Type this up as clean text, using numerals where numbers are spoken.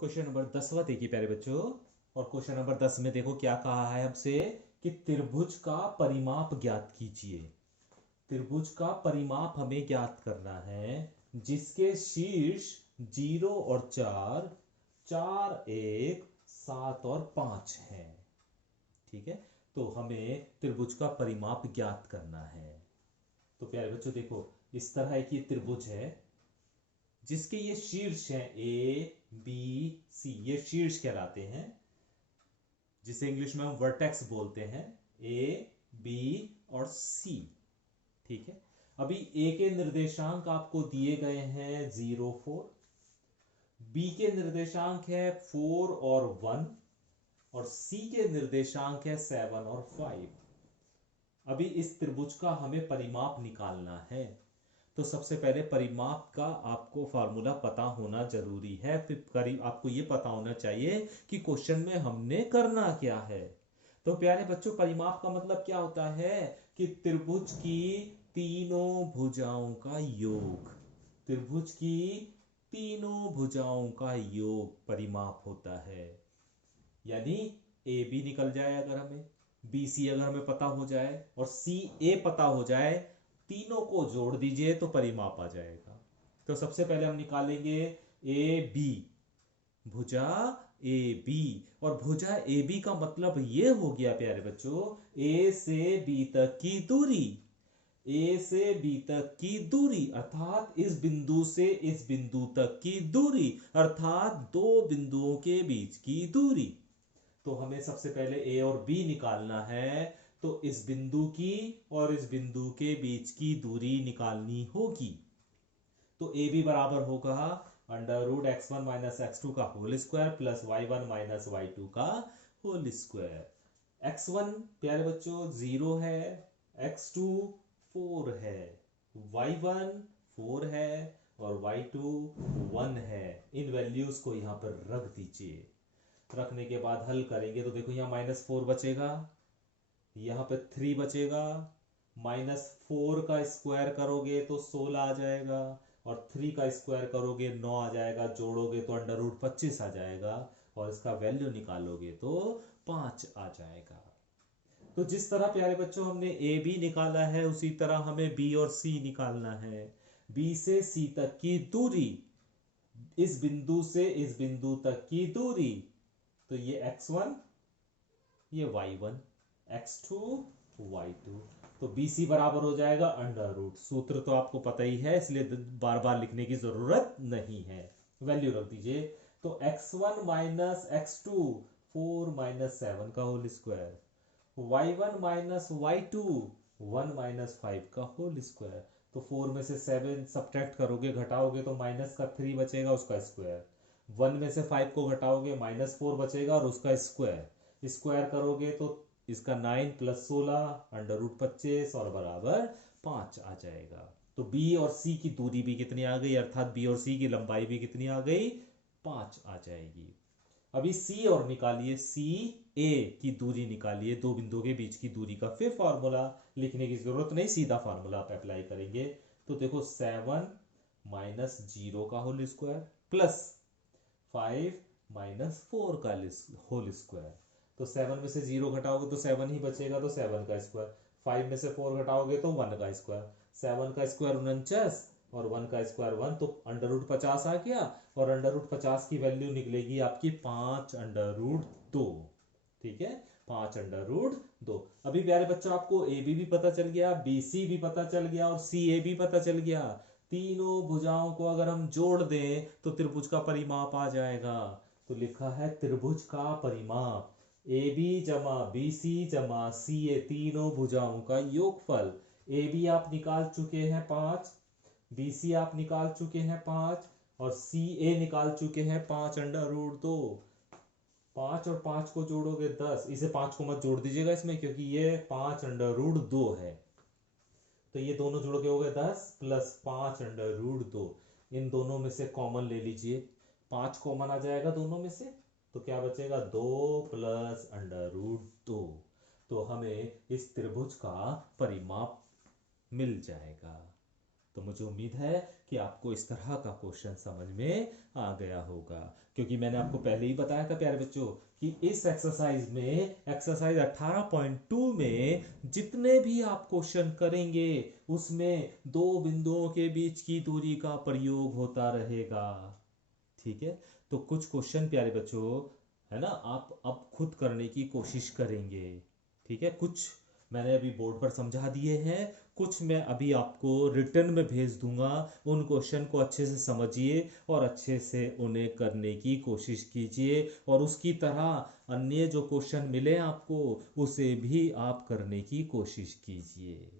Question number 10वां देखिए प्यारे बच्चों। और क्वेश्चन नंबर 10 में देखो क्या कहा है हमसे कि त्रिभुज का परिमाप ज्ञात कीजिए। त्रिभुज का परिमाप हमें ज्ञात करना है जिसके शीर्ष 0 और 4, 4, 1, 7 और 5 हैं। ठीक है, तो हमें त्रिभुज का परिमाप ज्ञात करना है। तो प्यारे बच्चों देखो, इस तरह एक ये त्रिभुज है जिसके ये शीर्ष हैं ए बी सी, ये शीर्ष कहलाते हैं, जिसे इंग्लिश में हम वर्टेक्स बोलते हैं, ए बी और सी। ठीक है, अभी ए के निर्देशांक आपको दिए गए हैं 0, 4, बी के निर्देशांक है 4 और 1, और सी के निर्देशांक है 7 और 5। अभी इस त्रिभुज का हमें परिमाप निकालना है। तो सबसे पहले परिमाप का आपको फॉर्मूला पता होना जरूरी है। फिर आपको यह पता होना चाहिए कि क्वेश्चन में हमने करना क्या है। तो प्यारे बच्चों, परिमाप का मतलब क्या होता है कि त्रिभुज की तीनों भुजाओं का योग। त्रिभुज की तीनों भुजाओं का योग परिमाप होता है। यानी ए बी निकल जाए अगर हमें, बी सी अगर हमें पता हो जाए और सी ए पता हो जाए, तीनों को जोड़ दीजिए तो परिमाप आ जाएगा। तो सबसे पहले हम निकालेंगे ए बी, भुजा ए बी। और भुजा ए बी का मतलब ये हो गया प्यारे बच्चों, ए से बी तक की दूरी। ए से बी तक की दूरी अर्थात इस बिंदु से इस बिंदु तक की दूरी, अर्थात दो बिंदुओं के बीच की दूरी। तो हमें सबसे पहले ए और बी निकालना है। तो इस बिंदु की और इस बिंदु के बीच की दूरी निकालनी होगी। तो ए बी बराबर होगा √x1 माइनस x2 का whole square plus y1 minus y2 का होल स्क्वायर। x1 प्यारे बच्चों 0 है, x2 4 है, y1 4 है और y2 1 है। इन वैल्यूज को यहां पर रख दीजिए। रखने के बाद हल करेंगे तो देखो यहाँ -4 बचेगा, यहाँ पे 3 बचेगा। -4 का स्क्वायर करोगे तो 16 आ जाएगा, और 3 का स्क्वायर करोगे 9 आ जाएगा, जोड़ोगे तो √25 आ जाएगा, और इसका वैल्यू निकालोगे तो 5 आ जाएगा। तो जिस तरह प्यारे बच्चों हमने ए बी निकाला है, उसी तरह हमें बी और सी निकालना है। बी से सी तक की दूरी, इस बिंदु से इस बिंदु तक की दूरी। तो ये x1, ये y1, x2, y2। तो BC बराबर हो जाएगा √। सूत्र तो आपको पता ही है, इसलिए बार बार लिखने की जरूरत नहीं है। वैल्यू रख दीजिए। तो x1 माइनस x2 4 माइनस 7 का whole square, y1 minus y2 1 minus 5 का होल स्क्वायर। तो 4 में से 7 सब्ट्रैक्ट करोगे, घटाओगे तो माइनस का 3 बचेगा, उसका स्क्वायर। 1 में से 5 को घटाओगे, -4 बचेगा और उसका स्क्वायर। स्क्वायर करोगे तो इसका 9 प्लस 16 √25 और बराबर 5 आ जाएगा। तो बी और सी की दूरी भी कितनी आ गई, अर्थात बी और सी की लंबाई भी कितनी आ गई, 5 आ जाएगी। अभी सी और निकालिए, सी ए की दूरी निकालिए, दो बिंदुओं के बीच की दूरी का। फिर फॉर्मूला लिखने की जरूरत नहीं, सीधा फॉर्मूला आप अप्लाई करेंगे। तो देखो 7 माइनस 0 का होल स्क्वायर प्लस 5 माइनस 4 का होल स्क्वायर। तो 7 में से 0 घटाओगे तो 7 ही बचेगा, तो 7 का स्क्वायर। 5 में से 4 घटाओगे तो 1 का स्क्वायर। 7 का स्क्वायर 49 और 1 का स्क्वायर 1, तो √50 आ गया। और √50 की वैल्यू निकलेगी आपकी 5√2। ठीक है, 5√2। अभी प्यारे बच्चों, आपको ए बी भी पता चल गया, बी सी भी पता चल गया और सी ए भी पता चल गया। तीनों भुजाओं को अगर हम जोड़ दें तो त्रिभुज का परिमाप आ जाएगा। तो लिखा है त्रिभुज का परिमाप ए बी जमा बी सी जमा सी ए, तीनों भुजाओं का योगफल। ए बी आप निकाल चुके हैं 5, बी सी आप निकाल चुके हैं 5, और सी ए निकाल चुके हैं 5√2। 5 और 5 को जोड़ोगे 10। इसे 5 को मत जोड़ दीजिएगा इसमें, क्योंकि ये 5√2 है। तो ये दोनों जुड़ के हो गए 10 प्लस 5√2। इन दोनों में से कॉमन ले लीजिए, 5 कॉमन आ जाएगा दोनों में से, तो क्या बचेगा 2 प्लस √2। तो हमें इस त्रिभुज का परिमाप मिल जाएगा। तो मुझे उम्मीद है कि आपको इस तरह का क्वेश्चन समझ में आ गया होगा, क्योंकि मैंने आपको पहले ही बताया था प्यारे बच्चों कि इस एक्सरसाइज में, एक्सरसाइज 18.2 में जितने भी आप क्वेश्चन करेंगे उसमें दो बिंदुओं के बीच की दूरी का प्रयोग होता रहेगा। ठीक है, तो कुछ क्वेश्चन प्यारे बच्चों, है ना, आप अब खुद करने की कोशिश करेंगे। ठीक है, कुछ मैंने अभी बोर्ड पर समझा दिए हैं, कुछ मैं अभी आपको रिटर्न में भेज दूंगा। उन क्वेश्चन को अच्छे से समझिए और अच्छे से उन्हें करने की कोशिश कीजिए, और उसकी तरह अन्य जो क्वेश्चन मिले आपको उसे भी आप करने की कोशिश कीजिए।